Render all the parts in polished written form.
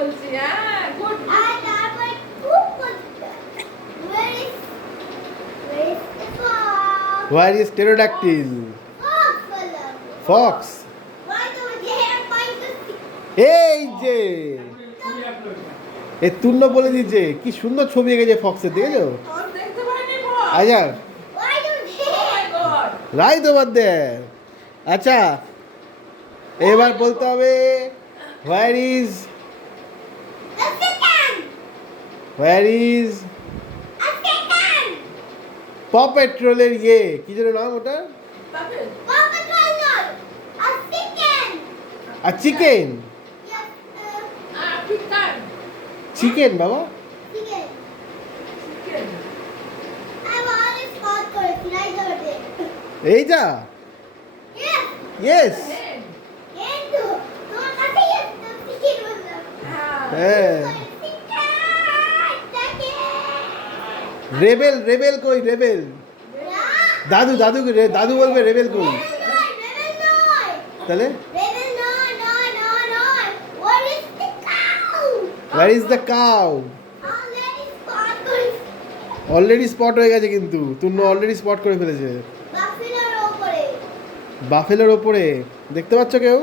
বলছি হ্যাঁ গুড আর তারপরে খুব করতে where is the fox? Where is pterodactyl? Fox বলো। Fox. Why do they have find the এই যে এ তুন্ন বলে দিয়েছে কি সুন্দর ছবি এঁকেছে ফক্সের দেখেছো তোর দেখতে পাইনি বল আচ্ছা why do they oh my god রাই তোমার দে আচ্ছা এবার বলতে হবে where is a second where is a second প পেট্রোলের ইয়ে কি যেন নাম ওটা তাতে Paw Patrol not a second আর চিকেন yes পিকান চিকেন বাবা chicken chicken I've always fought for it right over there এইটা yes ইয়েস হেড and তোমার কাছে yes chicken বললাম হ্যাঁ হ্যাঁ রেবেল রেবেল কই রেবেল দাদু দাদু দাদু বলবে রেবেল কই তাহলে where is the cow already spot হয়ে গেছে কিন্তু তুন্ন অলরেডি স্পট করে ফেলেছে বাফেলোর ওপরে দেখতে পাচ্ছ কেউ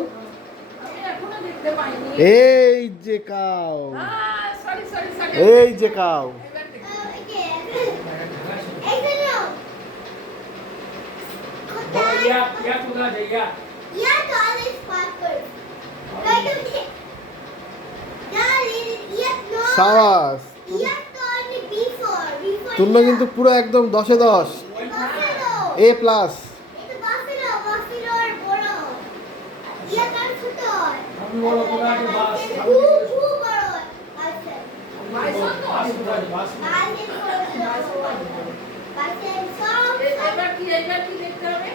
আমি এখনো দেখতে পাইনি এই যে কাউ সরি সরি সরি এই যে কাউ সাবাস তুন্ন কিন্তু পুরো একদম 10-এ 10 এ প্লাস বাইসন তো এবার কি দেখতে হবে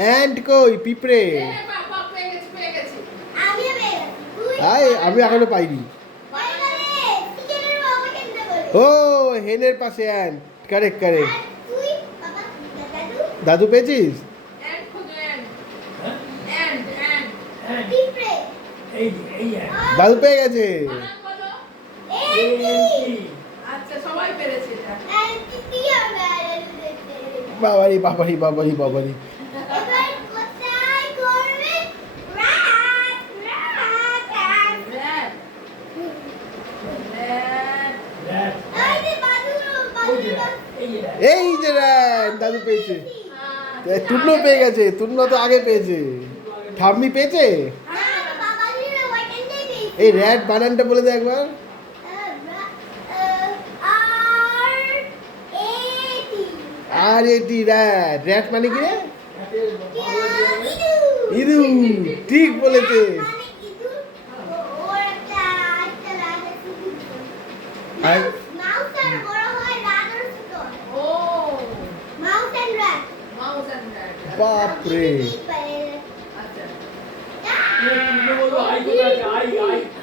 অ্যান্ড কই পিঁপড়ে বাবা পেয়ে গেছি আয় আমি এখনো পাইনি ও হেনের পাশে অ্যান্ড কারেক্ট কারেক্ট দাদু পেয়েছিস এন্ড খুঁজো এন্ড দাদু পেয়ে গেছে বানান বলো আচ্ছা সবাই পেরেছে এটা বাবারি বাবারি বাবারি বাবারি র্যাট এই যে র্যাট দাদু পেয়েছে তুন্ন পেয়ে গেছে তুন্ন তো আগে পেয়েছে ঠাম্মি পেয়েছে এই র্যাট বানানটা বলে দে একবার আর এটি র্যাট র্যাট মানে কি রে ইঁদু ঠিক বলেছে আর ও Mouse and rat. Mouse and rat বাপরে আচ্ছা Ah!